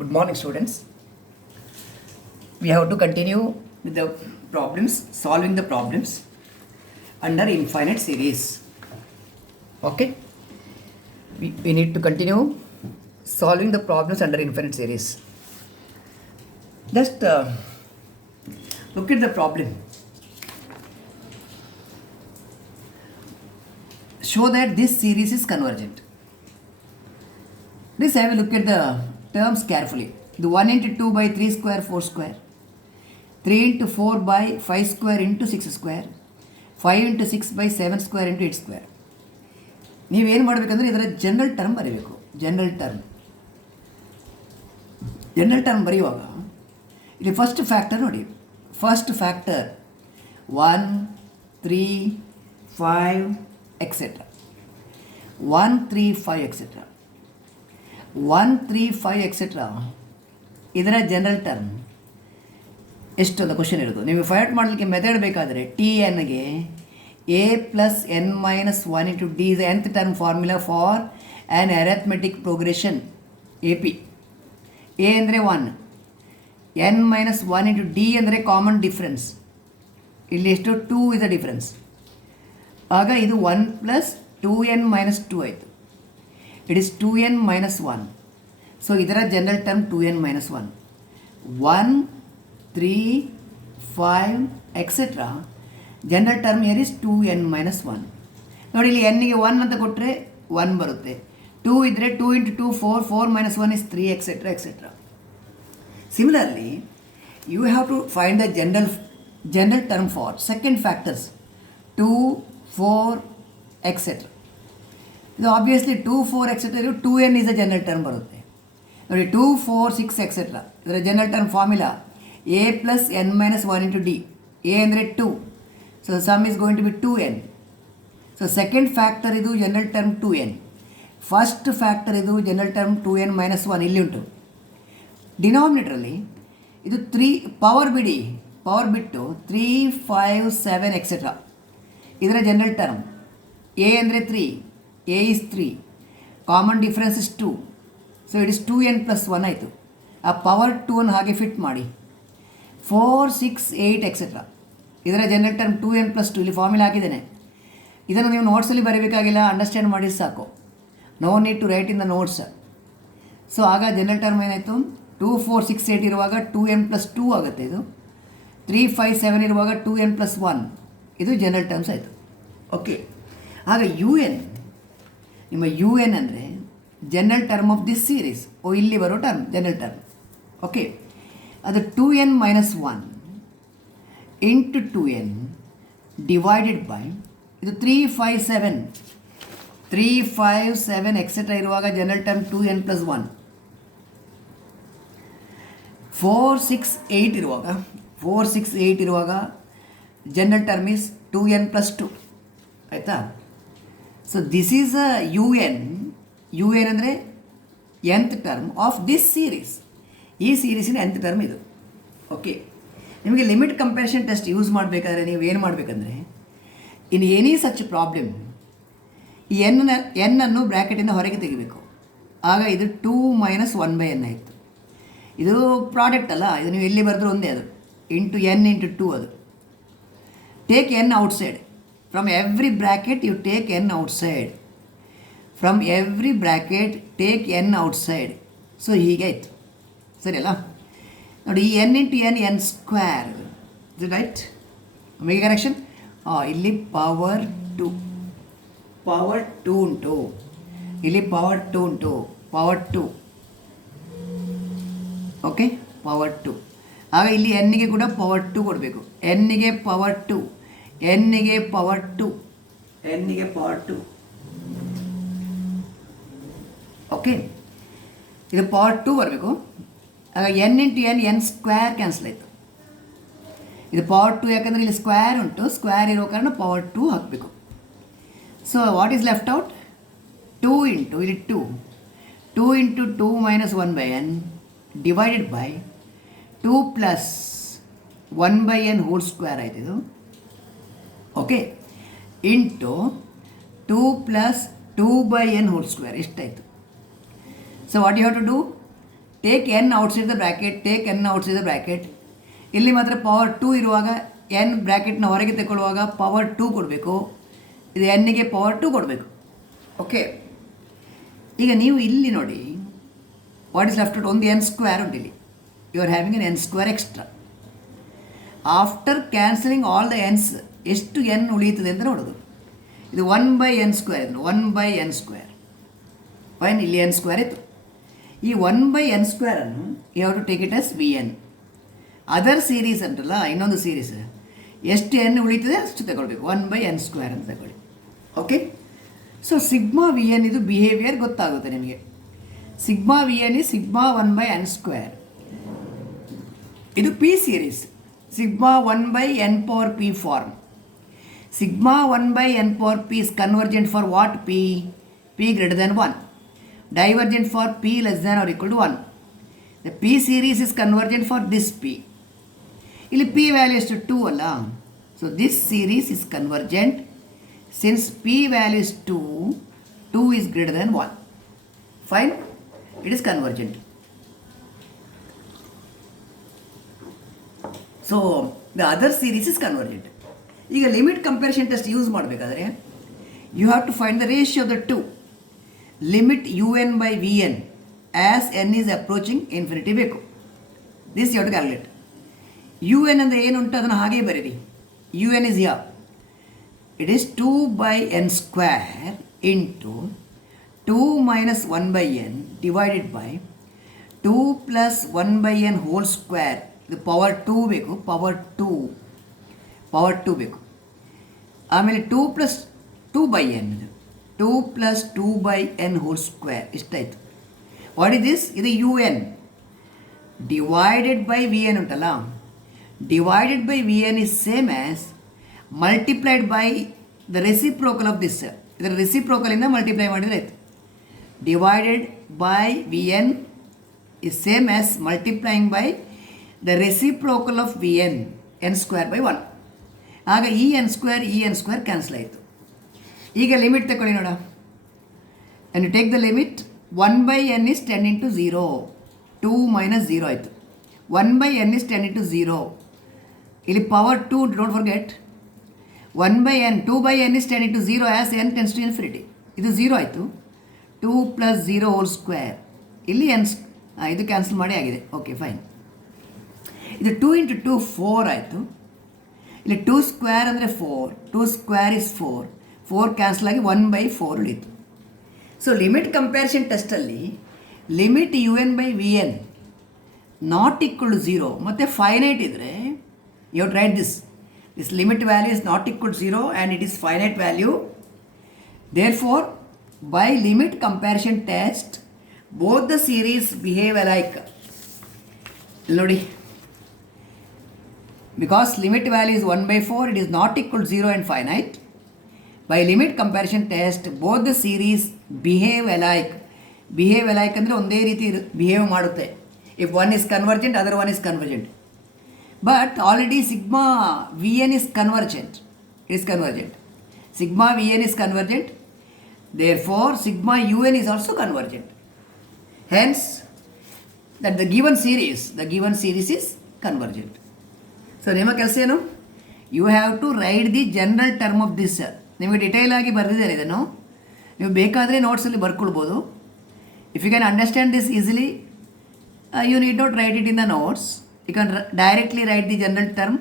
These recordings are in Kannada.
Good morning, students. We have to continue with the problems, solving the problems under infinite series. Okay? We need to continue solving the problems under infinite series. Just look at the problem. Show that this series is convergent. Please have a look at the terms carefully. The 1 into 2 by 3 square 4 square, 3 into 4 by 5 square into 6 square, 5 into 6 by 7 square into 8 square. ನೀವೇನು ಮಾಡಬೇಕಂದ್ರೆ ಇದರ ಜನರಲ್ ಟರ್ಮ್ ಬರೀಬೇಕು. ಜನರಲ್ ಟರ್ಮ್ ಬರೆಯುವಾಗ ಇಲ್ಲಿ ಫಸ್ಟ್ ಫ್ಯಾಕ್ಟರ್ ನೋಡಿ. First factor 1 3 5 etcetera 1 3 5 etcetera 1 3 5 etcetera ಇದರ ಜನರಲ್ ಟರ್ಮ್ ಎಷ್ಟು ಅಂತ ಕ್ವಶನ್ ಇರೋದು. ನೀವು ಫೈಂಡ್ ಮಾಡಲಿಕ್ಕೆ ಮೆಥಡ್ ಬೇಕಾದರೆ ಟಿ ಎನ್ಗೆ A plus N minus 1 into D is nth term formula for an arithmetic progression A P. A ಅಂದರೆ 1, ಎನ್ ಮೈನಸ್ 1 ಇಂಟು ಡಿ ಅಂದರೆ ಕಾಮನ್ ಡಿಫ್ರೆನ್ಸ್. ಇಲ್ಲಿ ಎಷ್ಟು 2 ಇಸ್ ಅ ಡಿಫ್ರೆನ್ಸ್. ಆಗ ಇದು 1 ಪ್ಲಸ್ 2n ಮೈನಸ್ 2 ಆಯಿತು. It is 2n minus 1. So ಇದರ general term 2n minus 1. 1 3 5 etcetera general term here is 2n minus 1. ನೋಡಿ ಇಲ್ಲಿ ಎನ್ನಿಗೆ 1 ಅಂತ ಕೊಟ್ಟರೆ 1 ಬರುತ್ತೆ. 2 ಇದ್ದರೆ 2 into 2 4, 4 minus 1 is 3 et cetera et cetera. Similarly you have to find the general term for second factors 2 4 et cetera. ಇದು ಆಬ್ವಿಯಸ್ಲಿ 2 4 ಎಕ್ಸೆಟ್ರಾ ಇದು 2n is a general term ಬರುತ್ತೆ. ನೋಡಿ 2 4 6 ಎಕ್ಸೆಟ್ರಾ ಇದರ general term formula A plus N minus 1 into D. A ಅಂದರೆ 2, so sum is going to be 2n. So second factor ಇದು general term 2n. First factor ಇದು ಜನರಲ್ ಟರ್ಮ್ 2n ಮೈನಸ್ 1 ಇಲ್ಲಿ ಉಂಟು. ಡಿನಾಮಿನೇಟ್ರಲ್ಲಿ ಇದು 3 ಪವರ್ ಬಿಟ್ಟು 3 5 7 ಎಕ್ಸೆಟ್ರಾ ಇದರ ಜನರಲ್ ಟರ್ಮ್. ಎ ಅಂದರೆ 3, A is 3, common difference is 2, so it is 2n plus 1 ಆಯಿತು. ಆ ಪವರ್ 2 ಹಾಗೆ ಫಿಟ್ ಮಾಡಿ 4 6 8 ಎಕ್ಸೆಟ್ರಾ ಇದರ ಜನರಲ್ ಟರ್ಮ್ 2n ಪ್ಲಸ್ 2 ಇಲ್ಲಿ ಫಾರ್ಮುಲಾ ಹಾಕಿದ್ದೇನೆ. ಇದನ್ನು ನೀವು ನೋಟ್ಸಲ್ಲಿ ಬರೀಬೇಕಾಗಿಲ್ಲ, ಅಂಡರ್ಸ್ಟ್ಯಾಂಡ್ ಮಾಡಿ ಸಾಕು. No need to write in the notes. So ಆಗ ಜನರಲ್ ಟರ್ಮ್ ಏನಾಯಿತು 2 4 6 8 ಇರುವಾಗ 2n ಪ್ಲಸ್ 2 ಆಗುತ್ತೆ. ಇದು 3 5 7 ಇರುವಾಗ 2n ಪ್ಲಸ್ 1 ಇದು ಜನರಲ್ ಟರ್ಮ್ಸ್ ಆಯಿತು. ಓಕೆ, ಆಗ ನಿಮ್ಮ ಯು ಎನ್ ಅಂದರೆ general term of this series. ಇಲ್ಲಿ ಬರೋ ಟರ್ಮ್ ಜನರಲ್ ಟರ್ಮ್. ಓಕೆ, ಅದು 2n minus 1 into 2n divided by ಇದು 3 5 7 ಎಕ್ಸೆಟ್ರಾ ಇರುವಾಗ ಜನರಲ್ ಟರ್ಮ್ 2n ಪ್ಲಸ್ 1. 4 6 8 ಇರುವಾಗ general term is 2n plus 2 ಆಯಿತಾ. So this is a you N ಅಂದರೆ nth term of this series. ಈ ಸೀರೀಸಿನ nth ಟರ್ಮ್ ಇದು. ಓಕೆ, ನಿಮಗೆ ಲಿಮಿಟ್ ಕಂಪ್ಯಾರಿಸನ್ ಟೆಸ್ಟ್ ಯೂಸ್ ಮಾಡಬೇಕಾದ್ರೆ ನೀವು ಏನು ಮಾಡಬೇಕಂದ್ರೆ ಇನ್ ಎನಿ ಸಚ್ ಪ್ರಾಬ್ಲಮ್ ಈ ಎನ್ನನ್ನು ಬ್ರ್ಯಾಕೆಟಿಂದ ಹೊರಗೆ ತೆಗಿಬೇಕು. ಆಗ ಇದು 2 ಮೈನಸ್ 1/n ಆಯಿತು. ಇದು ಪ್ರಾಡಕ್ಟ್ ಅಲ್ಲ, ಇದು ನೀವು ಎಲ್ಲಿ ಬರೆದ್ರೂ ಒಂದೇ. ಅದು ಇಂಟು n ಇಂಟು 2 ಅದು. Take n outside from every bracket. You take n outside from every bracket take n outside. So ಹೀಗೆ ಆಯಿತು, ಸರಿ ಅಲ್ಲ. ನೋಡಿ ಈ n ಇಂಟು n ಸ್ಕ್ವೇರ್ ಇದು ರೈಟ್. ಮೇಗೆ ಕರೆಕ್ಷನ್. ಇಲ್ಲಿ ಪವರ್ 2 ಉಂಟು, ಇಲ್ಲಿ ಪವರ್ 2 ಉಂಟು, ಪವರ್ 2. Okay, power 2. ಆಗ ಇಲ್ಲಿ ಎನ್ನಿಗೆ ಕೂಡ ಪವರ್ 2 ಕೊಡಬೇಕು. ಎನ್ನಿಗೆ ಪವರ್ 2, ಎನ್ನಿಗೆ ಪವರ್ 2. ಓಕೆ, ಇದು ಪವರ್ 2 ಬರಬೇಕು. ಆಗ n into n square cancel ಆಯಿತು. ಇದು ಪವರ್ 2 ಯಾಕಂದರೆ ಇಲ್ಲಿ ಸ್ಕ್ವೇರ್ ಉಂಟು, ಸ್ಕ್ವೇರ್ ಇರೋ ಕಾರಣ ಪವರ್ 2 ಹಾಕಬೇಕು. So what is left out 2 into ಇಲ್ಲಿ 2 into 2 minus 1/n divided by 2 plus 1/n whole square ಆಯಿತು ಇದು. Okay, into 2 plus 2/n whole square ಇಷ್ಟಾಯಿತು. So what you have to do take N outside the bracket, take N outside the bracket. ಇಲ್ಲಿ ಮಾತ್ರ ಪವರ್ 2 ಇರುವಾಗ ಎನ್ ಬ್ರ್ಯಾಕೆಟ್ನ ಹೊರಗೆ ತಗೊಳ್ಳುವಾಗ ಪವರ್ 2 ಕೊಡಬೇಕು, ಇದು ಎನ್ನಿಗೆ ಪವರ್ 2 ಕೊಡಬೇಕು. ಓಕೆ, ಈಗ ನೀವು ಇಲ್ಲಿ ನೋಡಿ ವಾಟ್ ಇಸ್ ಲೆಫ್ಟ್ ಔಟ್, ಒಂದು ಎನ್ ಸ್ಕ್ವೇರ್ ಉಂಟು ಇಲ್ಲಿ, you are having N N square extra. After cancelling all the Ns ಎಷ್ಟು ಎನ್ ಉಳಿಯುತ್ತದೆ ಅಂತ ನೋಡೋದು. ಇದು 1/n² 1/n². ಫೈನ್, ಇಲ್ಲಿ ಎನ್ ಸ್ಕ್ವೇರ್ ಇತ್ತು. ಈ 1/n² ಅನ್ನು you have to take it as V N. Other series ಅಂತಲ್ಲ, ಇನ್ನೊಂದು ಸೀರೀಸ್ ಎಷ್ಟು ಎನ್ ಉಳಿತದೆ ಅಷ್ಟು ತಗೊಳ್ಬೇಕು, 1/n² ಅಂತ ತಗೊಳ್ಳಿ. Okay, so sigma V N ಇದು ಬಿಹೇವಿಯರ್ ಗೊತ್ತಾಗುತ್ತೆ ನಿಮಗೆ. Sigma V N is sigma 1/n². ಇದು P series, sigma 1/n⁴ form. Sigma 1/n⁴ is convergent for what? P greater than 1. Divergent for P less than or equal to 1. The P series is convergent for this P. ಇಲ್ಲಿ P value is 2 ಅಲ್ಲ. So this series is convergent since P value is 2, 2 is greater than 1. Fine, it is convergent. So the other series is convergent. ಈಗ ಲಿಮಿಟ್ ಕಂಪ್ಯಾರಿಸನ್ ಟೆಸ್ಟ್ ಯೂಸ್ ಮಾಡಬೇಕಾದ್ರೆ you have to find the ratio of the two. Limit U N by V N as N is approaching infinity ಬೇಕು. This you have to calculate. U N ಅಂದರೆ ಏನುಂಟು ಅದನ್ನು ಹಾಗೇ ಬರೀರಿ. U N is yeah, it is 2/n² into 2 minus 1/n divided by 2 plus 1/n whole square. ಇದು ಪವರ್ 2 ಬೇಕು, ಪವರ್ 2 ಬೇಕು. ಆಮೇಲೆ 2 plus 2/n, 2 plus 2/n whole square ಇಷ್ಟಾಯಿತು. What is this? ಇದು U N divided by V N ಉಂಟಲ್ಲ, divided by V N is same as multiplied by the reciprocal of this. ಇದರ ರೆಸಿಪ್ರೋಕಲಿಂದ ಮಲ್ಟಿಪ್ಲೈ ಮಾಡಿದರೆ ಆಯಿತು. Divided by V N is same as multiplying by the reciprocal of V N, n²/1. ಆಗ ಈ n² ಕ್ಯಾನ್ಸಲ್ ಆಯಿತು. ಈಗ ಲಿಮಿಟ್ ತಗೊಳ್ಳಿ ನೋಡ. And you take the limit 1/n is 10 × 0, 2 minus 0 ಆಯಿತು. 1/n is 10 × 0. ಇಲ್ಲಿ power 2 don't forget. 1/n 2/n is 10 × 0 as n tends to infinity. ಇದು 0 ಆಯಿತು. 2 ಪ್ಲಸ್ 0 ಹೋಲ್ ಸ್ಕ್ವೇರ್. ಇಲ್ಲಿ ಇದು ಕ್ಯಾನ್ಸಲ್ ಮಾಡಿ ಆಗಿದೆ. Okay fine. ಇದು 2 × 2 4 ಆಯಿತು. ಇಲ್ಲಿ 2² ಅಂದರೆ 4, 2² ಇಸ್ 4 ಕ್ಯಾನ್ಸಲ್ ಆಗಿ 1/4 ಉಳಿತು. ಸೊ ಲಿಮಿಟ್ ಕಂಪ್ಯಾರಿಸನ್ ಟೆಸ್ಟಲ್ಲಿ limit U N by V N not equal to 0 ಮತ್ತು ಫೈನೈಟ್ ಇದ್ದರೆ you have to write this limit value is not equal to 0 and it is finite value. Therefore by limit comparison test both the series behave alike. ನೋಡಿ, because limit value is 1/4, it is not equal to 0 and finite. By limit comparison test both the series behave alike. Behave alike ಅಂದರೆ ಒಂದೇ ರೀತಿ ಬಿಹೇವ್ ಮಾಡುತ್ತೆ. If one is convergent, other one is convergent. But already sigma Vn is convergent. It is convergent. Sigma Vn is convergent. Therefore, sigma Un is also convergent. Hence, that the given series is convergent. So ನಿಮ್ಮ ಕೆಲಸ ಏನು? You have to write the general term of this. ನಿಮಗೆ ಡಿಟೇಲ್ ಆಗಿ ಬರೆದಿದ್ದಾರೆ ಇದನ್ನು, ನೀವು ಬೇಕಾದರೆ ನೋಟ್ಸಲ್ಲಿ ಬರ್ಕೊಳ್ಬೋದು. If you can understand this easily, you need not write it in the notes. You can directly write the general term,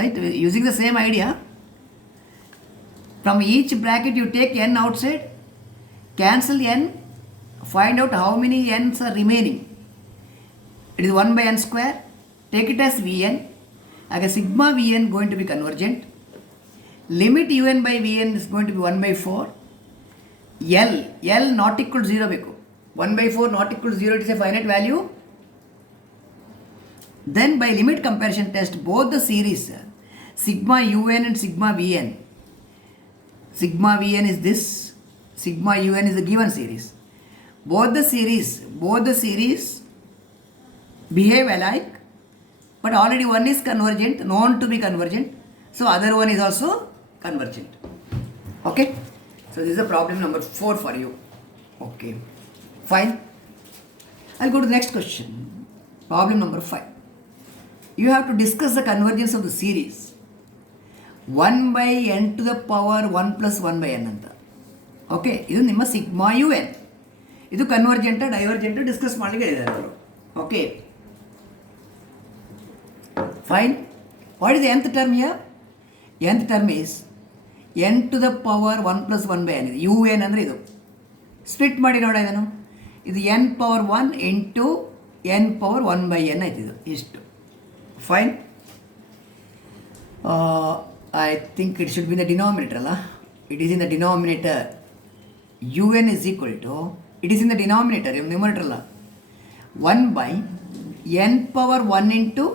right, using the same idea. From each bracket you take n outside, cancel n, find out how many n's are remaining. It is 1/n², take it as Vn. ಆಗ sigma V n going to be convergent. Limit U N by V N is going to be 1/4. L not equal 0 ಬೇಕು. 1/4 not equal 0, it is a finite value. Then by limit comparison test both the series sigma un and sigma vn. Sigma vn is this, sigma un is the given series. Both the series behave alike, but already one is convergent, known to be convergent, so other one is also convergent. Okay, so this is the problem number 4 for you. Okay, fine. I'll go to the next question. Problem number 5. You have to discuss the convergence of the series 1 by n to the power 1 plus 1 by n ಅಂತ. ಓಕೆ, ಇದು ನಿಮ್ಮ ಸಿಗ್ಮಾ ಯು ಎನ್. ಇದು ಕನ್ವರ್ಜೆಂಟ್ ಡೈವರ್ಜೆಂಟ್ ಡಿಸ್ಕಸ್ ಮಾಡಲಿಕ್ಕೆ ಹೇಳಿದ್ದಾರೆ ಅವರು. Okay fine. What is the nth term here? nth term is n to the power 1 plus 1 by n. ಇದು ಯು ಎನ್ ಅಂದರೆ ಇದು ಸ್ಪ್ಲಿಟ್ ಮಾಡಿ ನೋಡ ಇದನ್ನು. ಇದು n power 1 into n power 1 by n ಆಯ್ತು. ಇದು ಇಷ್ಟು. Fine. I think it should be in the denominator ಅಲ್ಲ. It is in the denominator. un is equal to, it is in the denominator, numerator ಅಲ್ಲ. 1 by n power 1 into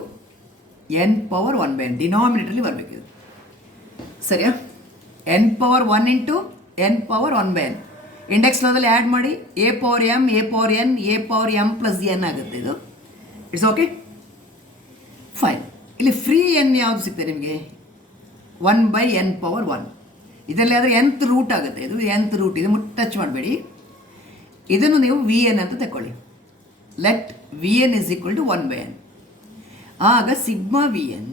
n power 1 by n. ಡಿನಾಮಿನೇಟರ್ಲಿ ಬರಬೇಕು ಇದು. ಸರಿಯಾ? n power 1 into n power 1 by n. Index ಲಾದಲ್ಲಿ ಆ್ಯಡ್ ಮಾಡಿ a power m, a power n, a power m plus n ಆಗುತ್ತೆ ಇದು. It's okay. ಫೈನ್. ಇಲ್ಲಿ ಫ್ರೀ ಎನ್ ಯಾವುದು ಸಿಗ್ತದೆ ನಿಮಗೆ? 1 by n ಪವರ್ 1. ಇದರಲ್ಲಿ ಆದರೆ nth ರೂಟ್ ಆಗುತ್ತೆ. ಇದು nth ರೂಟ್. ಇದು ಟಚ್ ಮಾಡಬೇಡಿ. ಇದನ್ನು ನೀವು ವಿ ಎನ್ ಅಂತ ತಗೊಳ್ಳಿ. Let V N is equal to 1 by n. ಆಗ sigma V n,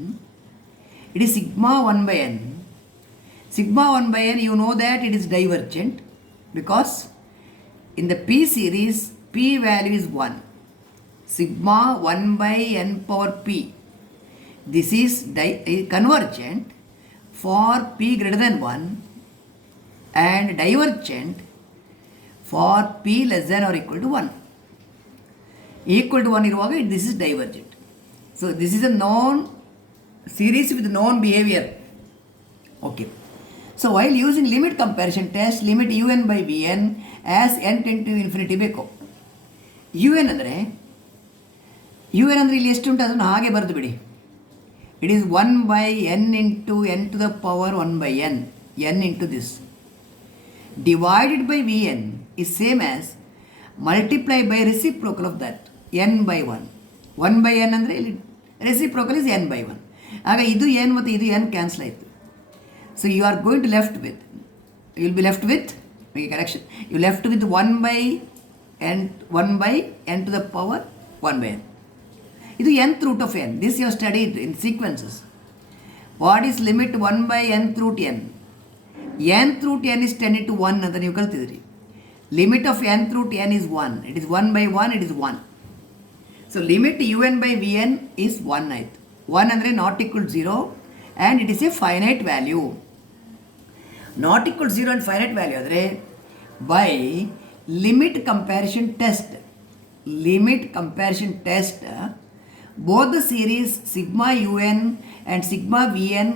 it is sigma 1 by n. Sigma 1 by n, you know that it is divergent because in the p series, p value is 1. Sigma 1 by n power p. This is convergent for p greater than 1 and divergent for p less than or equal to 1. Equal to 1 iruvaga, this is divergent. So this is a known series with known behavior. Okay. So while using limit comparison test, limit un by vn as n tend to infinity ಬೇಕು. un ಅಂದರೆ ಇಲ್ಲಿ ಎಷ್ಟು ಉಂಟು ಅದನ್ನು ಹಾಗೆ ಬರೆದು ಬಿಡಿ. It is 1 by n into n to the power 1 by n, n into this. Divided by vn is same as multiply by reciprocal of that, n by 1. 1 by n ಅಂದರೆ ಇಲ್ಲಿ reciprocal is n by 1. ಆಗ ಇದು n ಮತ್ತು ಇದು n ಕ್ಯಾನ್ಸಲ್ ಆಯಿತು. So you are going to left with, you will be left with, make a correction, you left with 1 by n to the power 1 by n. This is nth root of n. This you have studied in sequences. What is limit 1 by nth root n? Nth root n is 10 into 1 ಅಂತ ನೀವು ಕಲ್ತಿದ್ರಿ. Limit of nth root n is 1. It is 1 by 1, it is 1. So limit un by vn is 1 ಆಯಿತು. 1 ಅಂದರೆ not equal to 0 and it is a finite value. Not equal to 0 and finite value ಆದರೆ by limit comparison test, both the series sigma un and sigma vn,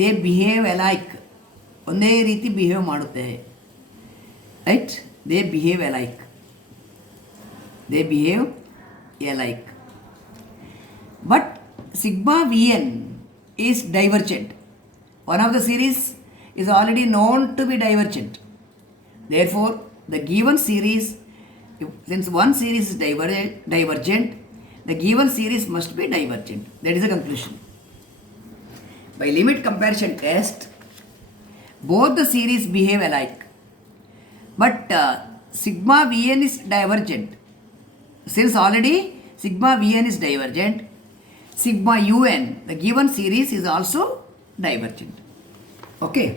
they behave alike. ಒಂದೇ ರೀತಿ ಬಿಹೇವ್ ಮಾಡುತ್ತೆ. Right? they behave alike. But sigma vn is divergent. One of the series is already known to be divergent. Therefore, the given series, since one series is divergent, the given series must be divergent. That is the conclusion. By limit comparison test, both the series behave alike. But sigma vn is divergent. Since already sigma vn is divergent, sigma un, the given series, is also divergent. Okay,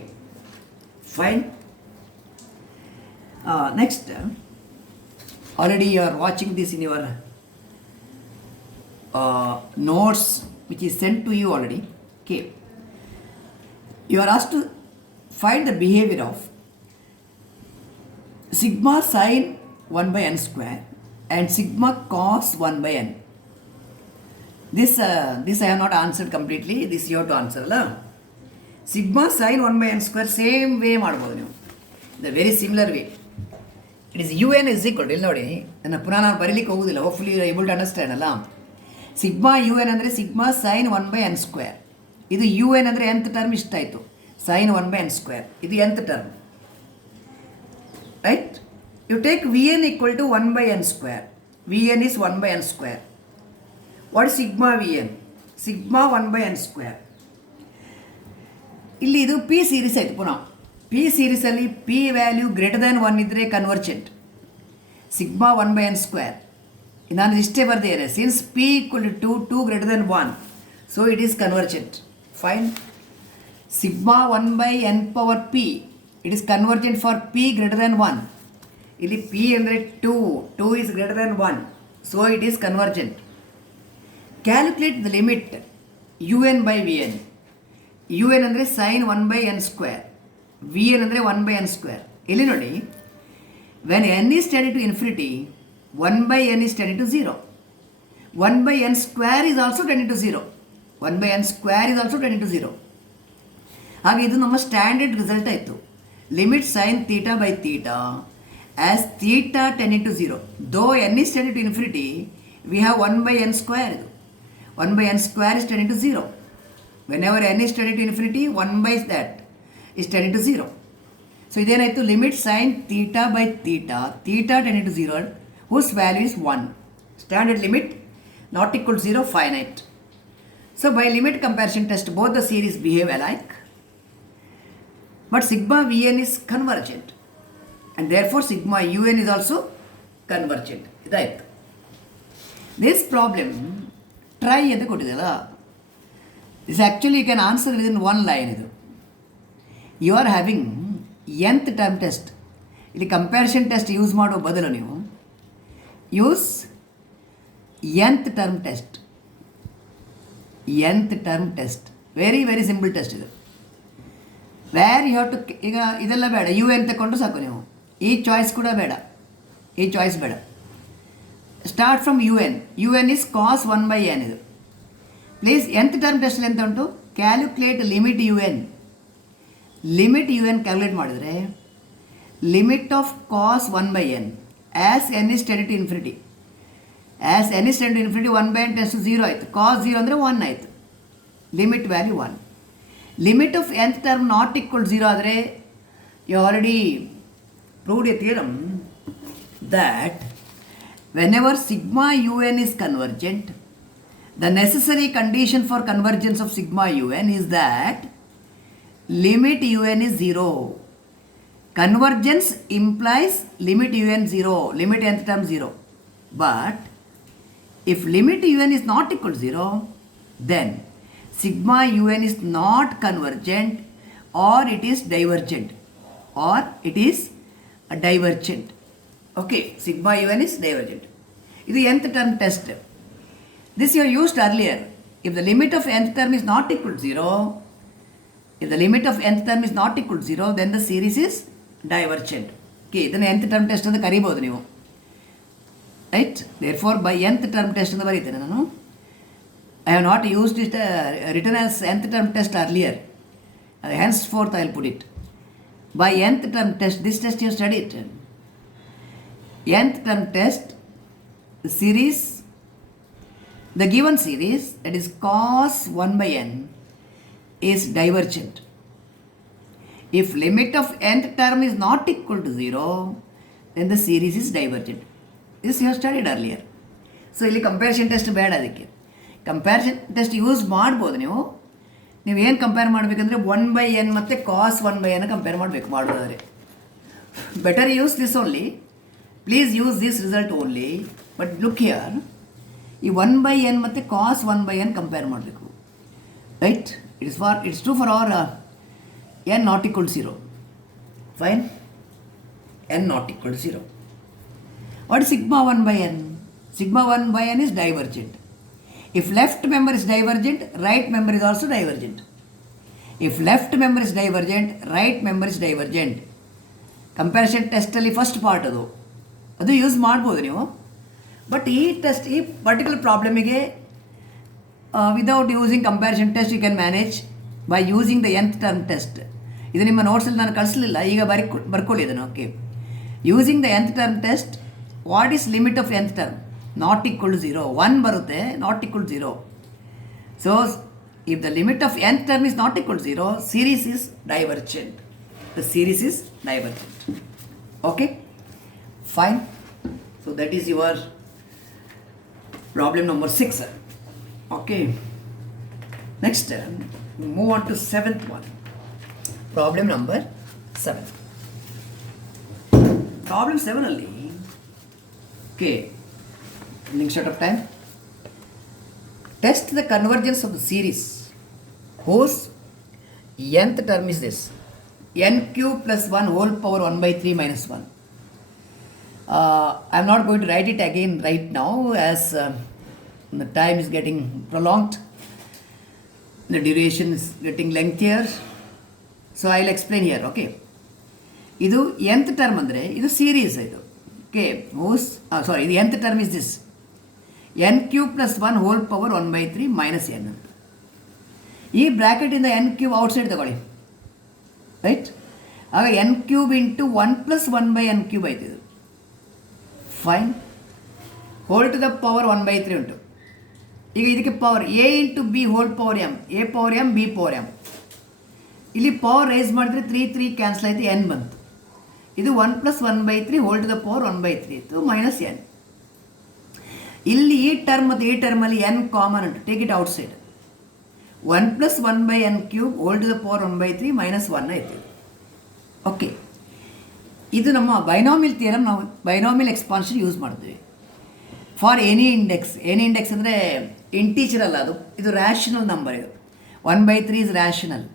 fine. Next, already you are watching this in your notes which is sent to you already. Okay, you are asked to find the behavior of sigma sin 1 by n square and sigma cos 1 by n. This I have not answered completely. This you have to answer. Sigma sin 1 by n square same way ಮಾಡ್ಬೋದು ನೀವು. The very similar way. It is un is equal to, ಇಲ್ಲಿ ನೋಡಿ ನನ್ನ ಪುನಃ ನಾನು ಬರೀಲಿಕ್ಕೆ ಹೋಗುವುದಿಲ್ಲ. Hopefully you are able to understand ಅಲ್ಲ. ಸಿಗ್ಮಾ un ಅಂದರೆ sigma sine 1 by n square. ಇದು un ಅಂದರೆ nth ಟರ್ಮ್ ಇಷ್ಟಾಯಿತು, ಸೈನ್ 1 by n ಸ್ಕ್ವೇರ್. ಇದು nth term. Right? You take vn equal to 1 by n square. vn is 1 by n square. What is sigma vn? Sigma 1 by n square. ಇಲ್ಲಿ ಇದು ಪಿ ಸೀರೀಸ್ ಆಯಿತು. ಪುನಃ ಪಿ ಸೀರೀಸಲ್ಲಿ ಪಿ ವ್ಯಾಲ್ಯೂ ಗ್ರೇಟರ್ ದ್ಯಾನ್ 1 ಇದ್ದರೆ convergent. Sigma 1 by n square ನಾನು ಇಷ್ಟೇ ಬರ್ದಿದ್ದೇನೆ. Since P equal to 2 greater than 1, so it is convergent. Fine. Sigma 1 by n power P, it is convergent for P greater than 1. ಇಲ್ಲಿ ಪಿ ಅಂದರೆ 2 is greater than 1, so it is convergent. Calculate the limit U N by V N. U N ಅಂದರೆ sine 1 by n square, v n ಅಂದರೆ 1 ಬೈ n ಸ್ಕ್ವೇರ್. ಇಲ್ಲಿ ನೋಡಿ, when n is tending to infinity, 1 by n is tending to 0. 1 by n square is also tending to 0. 1 by n square is also tending to 0. ಹಾಗೆ ಇದು ನಮ್ಮ ಸ್ಟ್ಯಾಂಡರ್ಡ್ ರಿಸಲ್ಟ್ ಆಯಿತು. Limit sine theta by theta as theta tending to 0. Though n is tending to infinity, we have 1 by n square. 1 by n square is tending to 0. Whenever n is tending to infinity, 1 by that is tending to 0. So ಇದೇನಾಯಿತು, limit sine theta by theta, theta tending to 0, whose value is 1. Standard limit not equal to 0, finite. So by limit comparison test, both the series behave alike, but sigma vn is convergent, and therefore sigma un is also convergent. Right? This problem, try ante kottidala. This actually you can answer within one line. You are having nth term test. ಇಲ್ಲಿ ಕಂಪ್ಯಾರಿಸನ್ ಟೆಸ್ಟ್ ಯೂಸ್ ಮಾಡೋ ಬದಲು ನೀವು use nth term test. nth term test very very simple test ಇದು. ವೇರ್ ಯು ಹ್ಯಾವ್ ಟು, ಈಗ ಇದೆಲ್ಲ ಬೇಡ, ಯು ಎನ್ ತಗೊಂಡು ಸಾಕು ನೀವು. ಈ ಚಾಯ್ಸ್ ಕೂಡ ಬೇಡ, ಈ ಚಾಯ್ಸ್ ಬೇಡ. Start from U N. U N is cos 1 by n. ಇದು ಪ್ಲೀಸ್ nth term ಟೆಸ್ಟಲ್ಲಿ ಎಂತ ಉಂಟು, calculate limit you N. Limit you N calculate ಮಾಡಿದರೆ limit of cos 1 by n as n is tending to infinity. As n is tending to infinity, 1 by n tends to 0 ಆಯಿತು. cos 0 ಅಂದರೆ 1 ಆಯಿತು. Limit value 1. Limit of nth term not equal 0 ಆದರೆ you already proved a theorem that whenever sigma un is convergent, the necessary condition for convergence of sigma un is that limit un is 0. Convergence implies limit un 0, limit nth term 0. But if limit un is not equal to 0, then sigma un is not convergent, or it is divergent, or it is a divergent. Okay, sigma un is divergent. This is nth term test. This you used earlier. If the limit of nth term is not equal to 0, if the limit of nth term is not equal to 0, then the series is divergent. Okay, ಇದನ್ನು nth term test ಅಂತ ಕರಿಬೋದು ನೀವು. Right? Therefore, by nth term test ಅಂತ ಬರೀತೇನೆ ನಾನು. I have not used it written as nth term test earlier. Henceforth, I will put it. By nth term test, this test you studied. Nth term test, the series, the given series, that is cos 1 by n, is divergent. If limit of nth term is not equal to 0, then the series is divergent. This you have studied earlier. So, ಇಲ್ಲಿ ಕಂಪ್ಯಾರಿಸನ್ ಟೆಸ್ಟ್ ಬೇಡ. ಅದಕ್ಕೆ ಕಂಪ್ಯಾರಿಸನ್ ಟೆಸ್ಟ್ ಯೂಸ್ ಮಾಡ್ಬೋದು ನೀವು. ನೀವೇನು ಕಂಪೇರ್ ಮಾಡಬೇಕಂದ್ರೆ 1 ಬೈ n ಮತ್ತು ಕಾಸ್ 1 ಬೈ n ಕಂಪೇರ್ ಮಾಡಬೇಕು ಮಾಡೋದಾದರೆ. Better use this only. Please use this result only. But look here, ಈ 1 ಬೈ n ಮತ್ತು ಕಾಸ್ 1 ಬೈ n ಕಂಪೇರ್ ಮಾಡಬೇಕು. Right? It's true for our n not equal to 0. Fine? n not equal to 0. What is sigma 1 by n? Sigma 1 by n is divergent. If left member is divergent, right member is also divergent. If left member is divergent, right member is divergent. Comparison test ಅಲ್ಲಿ ಫಸ್ಟ್ ಪಾರ್ಟ್ ಅದು ಯೂಸ್ ಮಾಡ್ಬೋದು ನೀವು. ಬಟ್ ಈ ಟೆಸ್ಟ್, ಈ ಪರ್ಟಿಕ್ಯುಲರ್ ಪ್ರಾಬ್ಲಮಿಗೆ without using comparison test you can manage by using the nth term test. ಇದು ನಿಮ್ಮ ನೋಟ್ಸಲ್ಲಿ ನಾನು ಕಳಿಸಲಿಲ್ಲ, ಈಗ ಬರ್ಕೊಳ್ಳಿ ಇದನ್ನು. Okay, using the nth term test, what is limit of nth term? Not equal to 0. 1 ಬರುತ್ತೆ, not equal to 0. So if the limit of nth term is not equal to 0, series is divergent. The series is divergent. Okay, fine. So that is your problem number 6. Okay, next move on to 7th one. Problem number 7. Problem 7 ಅಲ್ಲಿ, okay, running short of time. Test the convergence of the series whose nth term is this, n cube plus 1 whole power 1 by 3 minus 1. I am not going to write it again right now as the time is getting prolonged, the duration is getting lengthier, so I will explain here. Okay, ಇದು nth term ಅಂದರೆ ಇದು ಸೀರೀಸ್ ಇದು. ಓಕೆ, ಸಾರಿ, ಇದು nth term is this n cube plus 1 whole power 1 by 3 minus n ಅಂತ. ಈ ಬ್ರ್ಯಾಕೆಟಿಂದ n ಕ್ಯೂಬ್ ಔಟ್ಸೈಡ್ ತಗೊಳ್ಳಿ, ರೈಟ್? ಆಗ n cube into 1 plus 1 by n cube ಆಯ್ತು ಇದು. Fine. Whole to the power 1 by 3 ಉಂಟು. ಈಗ ಇದಕ್ಕೆ power a into b whole power m, a power m b power m. ಇಲ್ಲಿ ಪವರ್ ರೈಸ್ ಮಾಡಿದ್ರೆ 3 ಕ್ಯಾನ್ಸಲ್ ಆಯಿತು, n ಬಂತು. ಇದು 1 plus 1 by 3 whole to the power 1 by 3 ಇತ್ತು, ಮೈನಸ್ n. ಇಲ್ಲಿ ಈ ಟರ್ಮ್ ಮತ್ತು ಈ ಟರ್ಮಲ್ಲಿ n ಕಾಮನ್ ಉಂಟು, take it outside. 1 plus 1 by n cube whole to the power 1 by 3 minus 1 ಆಯಿತು. ಓಕೆ, ಇದು ನಮ್ಮ ಬೈನಾಮಿಯಲ್ ಥಿಯರಮ್. ನಾವು ಬೈನಾಮಿಯಲ್ ಎಕ್ಸ್ಪಾನ್ಷನ್ ಯೂಸ್ ಮಾಡ್ತೀವಿ for any index. Any index ಅಂದರೆ ಇಂಟೀಜರ್ ಅಲ್ಲ, ಇದು ರ್ಯಾಷನಲ್ ನಂಬರ್. ಇದು 1 by 3 is rational.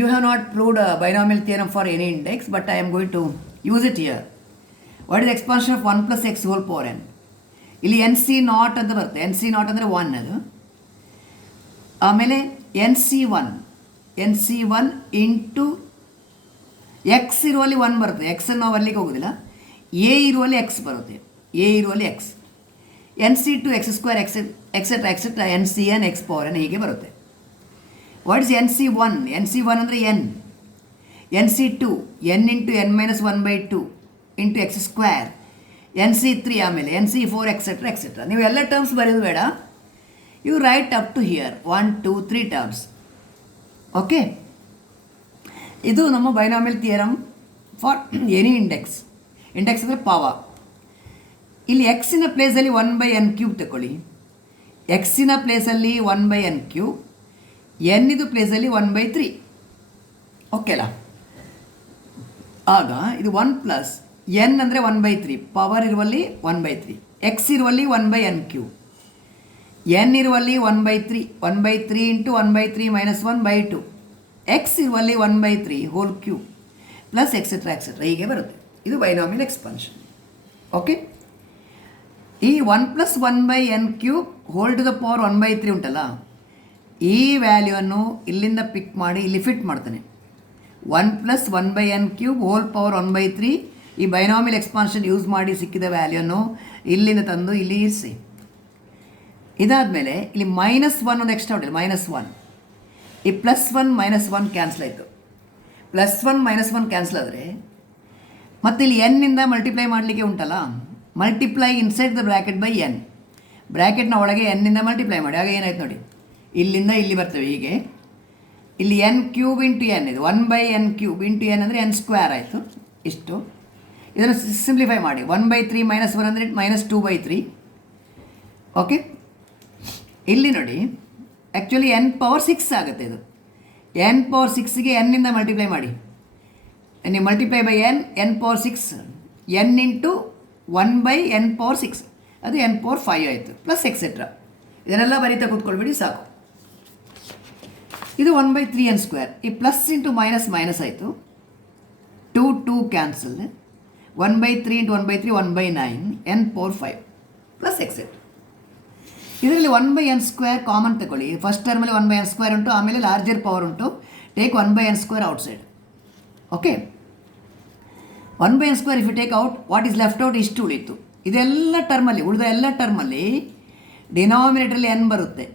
You have not proved a binomial theorem for any index, but I am going to use it here. What is the expansion of 1 plus x whole power n? ಇಲ್ಲಿ ಎನ್ ಸಿ ನಾಟ್ ಅಂತ ಬರುತ್ತೆ. ಎನ್ ಸಿ ನಾಟ್ ಅಂದರೆ 1 ಅದು. ಆಮೇಲೆ N C one into X ಇರುವಲ್ಲಿ 1 ಬರುತ್ತೆ. ಎಕ್ಸನ್ನು ನಾವು ಅಲ್ಲಿಗೆ ಹೋಗೋದಿಲ್ಲ. ಎ ಇರುವಲ್ಲಿ ಎಕ್ಸ್ ಬರುತ್ತೆ, ಎ ಇರುವಲ್ಲಿ X. N C two X square etcetera N C N X power N ಹೀಗೆ ಬರುತ್ತೆ. What is N C one? N C one ಅಂದರೆ N. N C two N into N minus 1 by 2 into X square. N C 3 ಆಮೇಲೆ ಎನ್ ಸಿ 4 ಎಕ್ಸೆಟ್ರಾ. ನೀವು ಎಲ್ಲ ಟರ್ಮ್ಸ್ ಬರೆಯೋದು ಬೇಡ, you write up to here 1 2 3 terms. Okay, ಇದು ನಮ್ಮ binomial theorem for any index. Index ಅಂದರೆ ಪವರ್. ಇಲ್ಲಿ ಎಕ್ಸಿನ ಪ್ಲೇಸಲ್ಲಿ 1 by n ಕ್ಯೂಬ್ ತಗೊಳ್ಳಿ. ಎಕ್ಸಿನ ಪ್ಲೇಸಲ್ಲಿ 1 by n ಕ್ಯೂಬ್, ಎನ್ ಇದು ಪ್ಲೇಸಲ್ಲಿ 1 by 3. ಓಕೆ ಅಲ್ಲ? ಆಗ ಇದು 1 ಪ್ಲಸ್ ಎನ್ ಅಂದರೆ 1 by 3, ಪವರ್ ಇರುವಲ್ಲಿ 1 by 3, ಎಕ್ಸ್ ಇರುವಲ್ಲಿ 1 by n ಕ್ಯೂಬ್, ಎನ್ ಇರುವಲ್ಲಿ 1 by 3, 1 by 3 into 1 by 3 minus 1 by 2, x ಇರುವಲ್ಲಿ 1 by 3 whole cube plus etcetera ಹೀಗೆ ಬರುತ್ತೆ. ಇದು ಬೈನಾಮಿಯಲ್ ಎಕ್ಸ್ಪಾನ್ಷನ್. ಓಕೆ, ಈ 1 plus 1 by n cube whole to the power 1 by 3 ಉಂಟಲ್ಲ, ಈ ವ್ಯಾಲ್ಯೂವನ್ನು ಇಲ್ಲಿಂದ ಪಿಕ್ ಮಾಡಿ ಇಲ್ಲಿ ಫಿಟ್ ಮಾಡ್ತಾನೆ. 1 plus 1 by n cube hole power 1 by 3, ಈ ಬೈನಾಮಿಯಲ್ ಎಕ್ಸ್ಪಾನ್ಷನ್ ಯೂಸ್ ಮಾಡಿ ಸಿಕ್ಕಿದ ವ್ಯಾಲ್ಯೂವನ್ನು ಇಲ್ಲಿಂದ ತಂದು ಇಲ್ಲಿ ಇರಿಸಿ. ಇದಾದಮೇಲೆ ಇಲ್ಲಿ -1 ಒಂದು ಎಕ್ಸ್ಟ್ರಾ ಹೊಡೆಯಿಲ್ಲ, -1. ಈ +1 -1 ಕ್ಯಾನ್ಸಲ್ ಆಯಿತು. +1 -1 ಕ್ಯಾನ್ಸಲ್ ಆದರೆ ಮತ್ತು ಇಲ್ಲಿ ಎನ್ನಿಂದ ಮಲ್ಟಿಪ್ಲೈ ಮಾಡಲಿಕ್ಕೆ ಉಂಟಲ್ಲ, multiply inside the bracket by N. ಬ್ರ್ಯಾಕೆಟ್ನ ಒಳಗೆ ಎನ್ನಿಂದ ಮಲ್ಟಿಪ್ಲೈ ಮಾಡಿ, ಆಗ ಏನಾಯ್ತು ನೋಡಿ, ಇಲ್ಲಿಂದ ಇಲ್ಲಿ ಬರ್ತವೆ ಹೀಗೆ. ಇಲ್ಲಿ n ಕ್ಯೂಬ್ ಇಂಟು ಎನ್, ಇದು 1 by n cube into N ಅಂದರೆ n ಸ್ಕ್ವೇರ್ ಆಯಿತು. ಇಷ್ಟು. ಇದನ್ನು ಸಿಂಪ್ಲಿಫೈ ಮಾಡಿ. 1 by 3 -1 ಅಂದರೆ -2 by 3. ಓಕೆ, ಇಲ್ಲಿ ನೋಡಿ ಆ್ಯಕ್ಚುಲಿ n ಪವರ್ 6 ಆಗುತ್ತೆ. ಇದು n ಪವರ್ 6ಗೆ ಎನ್ನಿಂದ ಮಲ್ಟಿಪ್ಲೈ ಮಾಡಿ. ನೀವು multiply by n power 6, n into 1 by n power 6, ಅದು n ಪವರ್ 5 ಆಯಿತು, ಪ್ಲಸ್ ಎಕ್ಸೆಟ್ರಾ. ಇದನ್ನೆಲ್ಲ ಬರೀತಾ ಕೂತ್ಕೊಳ್ಬೇಡಿ, ಸಾಕು. ಇದು 1 by 3 n ಸ್ಕ್ವೇರ್. ಈ ಪ್ಲಸ್ ಇಂಟು ಮೈನಸ್ ಆಯಿತು, 2 cancel. 1 by 3 into 1 by 3 1 by 9 n power 5 plus etcetera. ಇದರಲ್ಲಿ 1 by n ಸ್ಕ್ವೇರ್ ಕಾಮನ್ ತಗೊಳ್ಳಿ. ಫಸ್ಟ್ ಟರ್ಮಲ್ಲಿ 1 by n ಸ್ಕ್ವೇರ್ ಉಂಟು, ಆಮೇಲೆ ಲಾರ್ಜರ್ ಪವರ್ ಉಂಟು, take 1 by n square outside. Okay, 1 by n square if you take out, what is left out ಇಷ್ಟು ಉಳಿತು. ಇದೆಲ್ಲ ಟರ್ಮಲ್ಲಿ, ಉಳಿದ ಎಲ್ಲ ಟರ್ಮಲ್ಲಿ ಡಿನಾಮಿನೇಟರಲ್ಲಿ n ಬರುತ್ತೆ,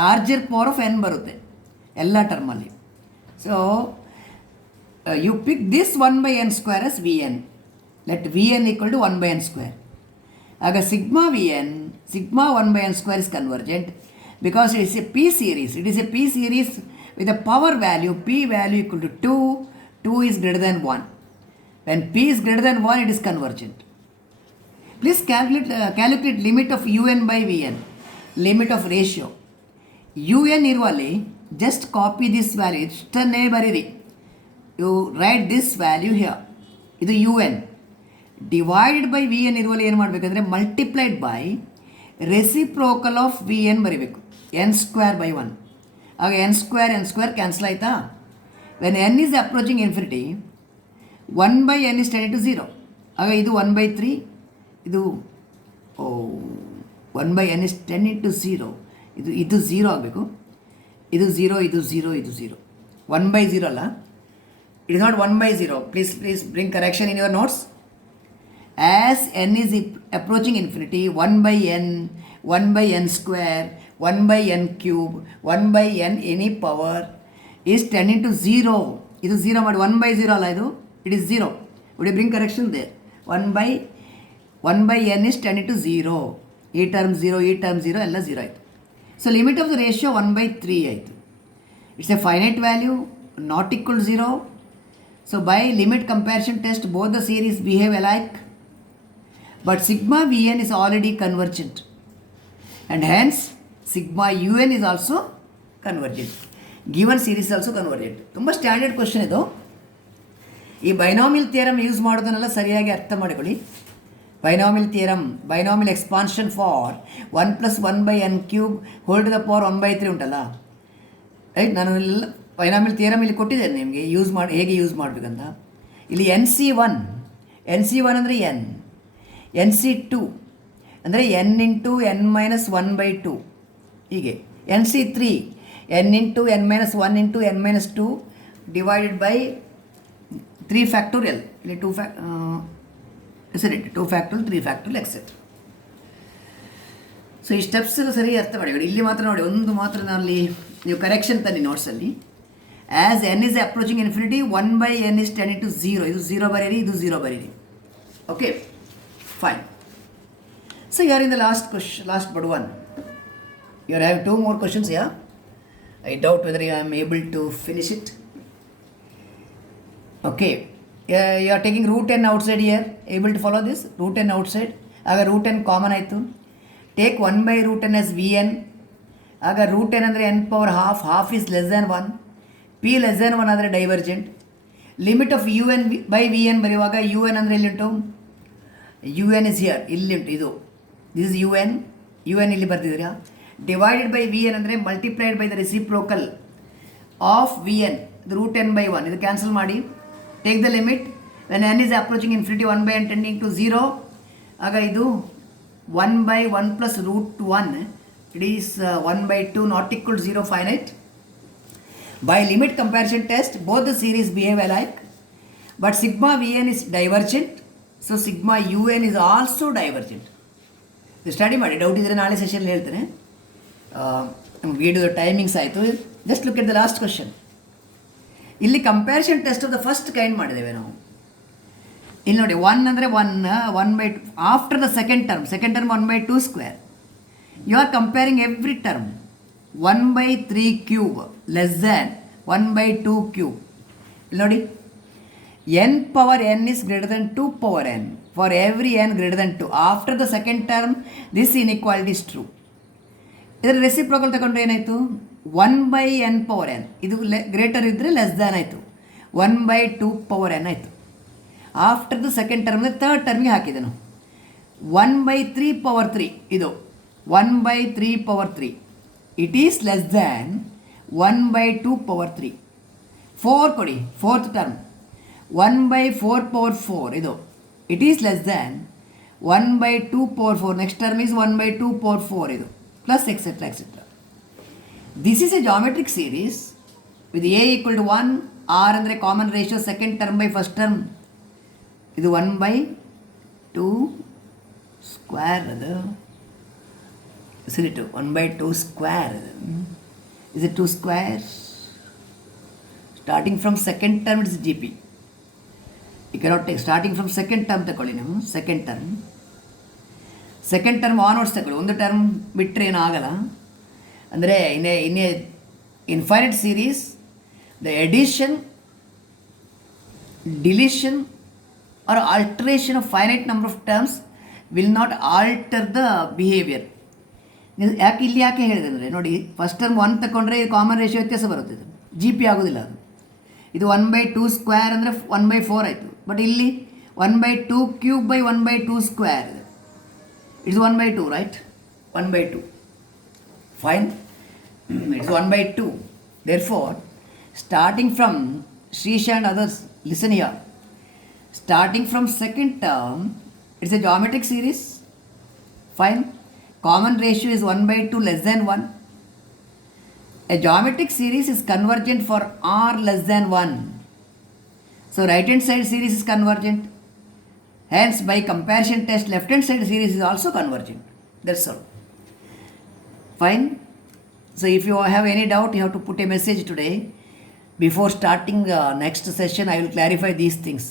ಲಾರ್ಜರ್ ಪವರ್ ಆಫ್ n ಬರುತ್ತೆ ಎಲ್ಲ ಟರ್ಮಲ್ಲಿ. So you pick this 1 by n square as V N. Let V N equal to 1 by n square. ಆಗ sigma V N, sigma 1 by n square is convergent because it is a P series. It is a P series with a power value p value equal to 2 is greater than 1. When p is greater than 1, it is convergent. Please calculate limit of un by vn, limit of ratio. un ಇರುವಲ್ಲಿ just copy this value, ಇಷ್ಟನ್ನೇ ಬರೀರಿ. You write this value here. ಇದು un. Divided by V n ಇರುವಲ್ಲಿ ಏನು ಮಾಡಬೇಕಂದ್ರೆ multiplied by reciprocal of V n ಬರೀಬೇಕು, ಎನ್ ಸ್ಕ್ವೇರ್ ಬೈ 1. ಆಗ ಎನ್ ಸ್ಕ್ವೇರ್ ಕ್ಯಾನ್ಸಲ್ ಆಯಿತಾ. When n is approaching infinity 1 by N is tend to 0. ಆಗ ಇದು 1/3, ಇದು 1 ಬೈ ಎನ್ ಇಸ್ 10 ಇಂಟು 0, ಇದು 0 ಆಗಬೇಕು. ಇದು 0, ಇದು 0, ಇದು 0. 1/0 ಅಲ್ಲ, it is not 1/0. Please bring correction in your notes. As N is approaching infinity 1 by n, 1 by n square, 1 by n cube, 1 by n any power is 10 into 0. ಇದು 0 ಮಾಡಿ 1/0 ಅಲ್ಲ, ಇದು it is 0. Would you bring correction there? 1 by N is 10 into 0. ಈ ಟರ್ಮ್ 0, ಈ ಟರ್ಮ್ 0, ಎಲ್ಲ 0 ಆಯಿತು. So limit of the ratio 1/3 ಆಯಿತು. It's A finite value, not equal 0. So by limit comparison test both the series behave alike, but sigma Vn is already convergent, and hence sigma Un is also convergent. Given series is also convergent. ತುಂಬ ಸ್ಟ್ಯಾಂಡರ್ಡ್ ಕ್ವಶನ್ ಇದು. ಈ ಬೈನಾಮಿಯಲ್ ಥಿಯರಮ್ ಯೂಸ್ ಮಾಡೋದನ್ನೆಲ್ಲ ಸರಿಯಾಗಿ ಅರ್ಥ ಮಾಡಿಕೊಳ್ಳಿ. Binomial theorem, binomial expansion for 1 + 1/n³ whole to the power 1/3 ಉಂಟಲ್ಲ, ರೈಟ್? ನಾನು ಇಲ್ಲ ಬೈನಾಮಿಯಲ್ ಥಿಯರಮ್ ಇಲ್ಲಿ ಕೊಟ್ಟಿದ್ದೇನೆ ನಿಮಗೆ, ಹೇಗೆ ಯೂಸ್ ಮಾಡಬೇಕಂತ. ಇಲ್ಲಿ NC1 ಅಂದರೆ NC2 ಅಂದರೆ n ಇಂಟು n ಮೈನಸ್ 1/2, ಹೀಗೆ. NC3 n into n minus 1 into n minus 2 divided by 3 factorial. ಇಲ್ಲಿ 2 ಫ್ಯಾಕ್ಟೋರಿಯಲ್ 3 ಫ್ಯಾಕ್ಟೋರಿಯಲ್ ಎಕ್ಸೆಟ್ರಾ. ಸೊ ಈ ಸ್ಟೆಪ್ಸ್ ಸರಿ ಅರ್ಥ ಮಾಡಿ. ಇಲ್ಲಿ ಮಾತ್ರ ನೋಡಿ, ಒಂದು ಮಾತ್ರ ಅಲ್ಲಿ ನೀವು ಕರೆಕ್ಷನ್ ತನ್ನಿ ನೋಟ್ಸಲ್ಲಿ. As N is approaching infinity 1 by N is 10 into 0. ಇದು 0 ಬರೀರಿ, ಇದು 0 ಬರೀರಿ. Okay, fine. So you are in the last but one. You are having 2 more questions here. I doubt whether I am able to finish it. Okay, you are taking root n outside here. Able to follow this? Root n outside. Aga root n common ಆಯಿತು. Take 1 by root n as Vn. Aga root n ಅಂದರೆ n power half is less than 1. P less than 1 ಆದರೆ divergent. Limit of Un by Vn ಬರೆಯುವಾಗ Un ಅಂದರೆ ಎಲ್ಲಿಂಟು? UN is here, ಇಲ್ಲಿ ಉಂಟು. ಇದು ದಿಸ್ ಇಸ್ UN ಇಲ್ಲಿ ಬರ್ತಿದ್ದೀರಾ. ಡಿವೈಡೆಡ್ ಬೈ Vn ಅಂದರೆ multiplied by the reciprocal of Vn, ಇದು ರೂಟ್ n by 1. ಇದು ಕ್ಯಾನ್ಸಲ್ ಮಾಡಿ. Take the limit when n is approaching infinity 1 by n tending to 0. ಆಗ ಇದು 1 by 1 plus root 1, it is 1/2 not equal to 0, finite. By limit comparison test both the series behave alike, but sigma Vn is divergent. So sigma UN is also divergent. ಇದು ಸ್ಟಡಿ ಮಾಡಿ, ಡೌಟ್ ಇದ್ದರೆ ನಾಳೆ ಸೆಷನ್ ಹೇಳ್ತೇನೆ. ನಮ್ಗೆ ವೀಡಿಯೋದ ಟೈಮಿಂಗ್ಸ್ ಆಯಿತು. Just look at the last question. ಇಲ್ಲಿ comparison test of the first kind ಮಾಡಿದ್ದೇವೆ ನಾವು. ಇಲ್ಲಿ ನೋಡಿ, 1 ಅಂದರೆ 1/2 after the second term 1/2 square. You are comparing every term. 1/3³ less than 1/2 cube. ಇಲ್ಲಿ ನೋಡಿ, n power n is greater than 2 power n for every n greater than 2. After the second term, this inequality is true. ಇದರ ರೆಸಿಪ್ರೋಕಲ್ ತಗೊಂಡ್ರೆ ಏನಾಯಿತು? 1 by n power n. ಇದು ಗ್ರೇಟರ್ ಇದ್ದರೆ ಲೆಸ್ ದ್ಯಾನ್ ಆಯಿತು, 1/2 power n ಆಯಿತು. After the second term third ಟರ್ಮ್ಗೆ ಹಾಕಿದೆ ನಾವು 1/3 power 3. ಇದು 1/3 power 3. It is less than 1/2 power 3. 4 ಕೊಡಿ, ಫೋರ್ತ್ ಟರ್ಮ್ 1/4 power 4. ಇದು it is less than 1/2 power 4. Next term is 1/2 power 4. ಇದು plus etcetera etcetera. This is a geometric series with A equal to 1. R ಅಂದರೆ common ratio second term by first term. ಇದು 1/2 ಸ್ಕ್ವೇರ್. ಅದು ಸರಿ, 1/2 square. Is it 2 square? Starting from second term it's GP. You cannot take starting from second term ತಗೊಳ್ಳಿ ನೀವು. ಸೆಕೆಂಡ್ ಟರ್ಮ್ ಆನ್ವರ್ಡ್ಸ್ ತಗೊಳ್ಳಿ. ಒಂದು ಟರ್ಮ್ ಬಿಟ್ಟರೆ ಏನೂ ಆಗಲ್ಲ. ಅಂದರೆ in a infinite series the addition, deletion or alteration of finite number of terms will not alter the behaviour. ಯಾಕೆ ಹೇಳಿದೆ ಅಂದರೆ ನೋಡಿ, ಫಸ್ಟ್ ಟರ್ಮ್ 1 ತಗೊಂಡ್ರೆ ಕಾಮನ್ ರೇಷಿಯೋ ವ್ಯತ್ಯಾಸ ಬರುತ್ತೆ, GP ಆಗೋದಿಲ್ಲ ಅದು. ಇದು 1/2 ಸ್ಕ್ವೇರ್ ಅಂದರೆ 1/4 ಆಯಿತು. ಬಟ್ ಇಲ್ಲಿ 1 by 2 cube by 1 by 2 square. It's 1 by 2, right? 1 by 2. Fine. It's 1 by 2. Therefore, starting from Srisha and others, listen here. Starting from second term, it's a geometric series. Fine. Common ratio is 1 by 2 less than 1. A geometric series is convergent for r less than 1. So right hand side series is convergent. Hence by comparison test left hand side series is also convergent. That's all. Fine. So if you have any doubt, you have to put a message today. Before starting next session, I will clarify these things.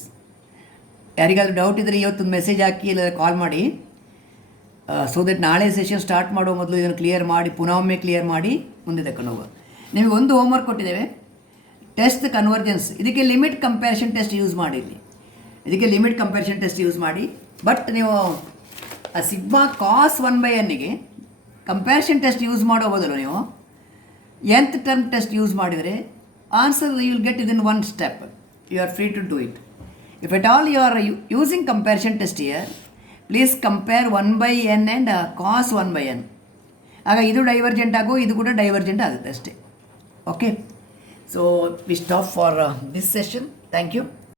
ಯಾರಿಗಾದ್ರೂ ಡೌಟ್ ಇದ್ದರೆ ಇವತ್ತೊಂದು ಮೆಸೇಜ್ ಹಾಕಿ ಇಲ್ಲ ಕಾಲ್ ಮಾಡಿ, ಸೊ ದಟ್ ನಾಳೆ ಸೆಷನ್ ಸ್ಟಾರ್ಟ್ ಮಾಡೋ ಮೊದಲು ಇದನ್ನು ಕ್ಲಿಯರ್ ಮಾಡಿ ಪುನಃ ಒಮ್ಮೆ ಕ್ಲಿಯರ್ ಮಾಡಿ ಮುಂದೆ ತಗೊಂಡು ಹೋಗುವ. ನಿಮಗೆ ಒಂದು ಹೋಮ್ವರ್ಕ್ ಕೊಟ್ಟಿದ್ದೇವೆ, ಟೆಸ್ಟ್ ಕನ್ವರ್ಜೆನ್ಸ್. ಇದಕ್ಕೆ ಲಿಮಿಟ್ ಕಂಪ್ಯಾರಿಷನ್ ಟೆಸ್ಟ್ ಯೂಸ್ ಮಾಡಿ. ಇದಕ್ಕೆ ಲಿಮಿಟ್ ಕಂಪ್ಯಾರಿಷನ್ ಟೆಸ್ಟ್ ಯೂಸ್ ಮಾಡಿ. ಬಟ್ ನೀವು ಆ ಸಿಗ್ಮಾ ಕಾಸ್ 1/nಗೆ ಕಂಪ್ಯಾರಿಷನ್ ಟೆಸ್ಟ್ ಯೂಸ್ ಮಾಡೋ ಬದಲು ನೀವು nth ಟರ್ಮ್ ಟೆಸ್ಟ್ ಯೂಸ್ ಮಾಡಿದರೆ ಆನ್ಸರ್ ಯು ವಿಲ್ ಗೆಟ್ ಇದನ್ one step. You are free to do it. If at all you are using comparison test here, please compare 1/n and cos 1/n. ಆಗ ಇದು ಡೈವರ್ಜೆಂಟ್ ಆಗೋ, ಇದು ಕೂಡ ಡೈವರ್ಜೆಂಟ್ ಆಗುತ್ತೆ ಅಷ್ಟೇ. Okay, so we stop for this session. Thank you.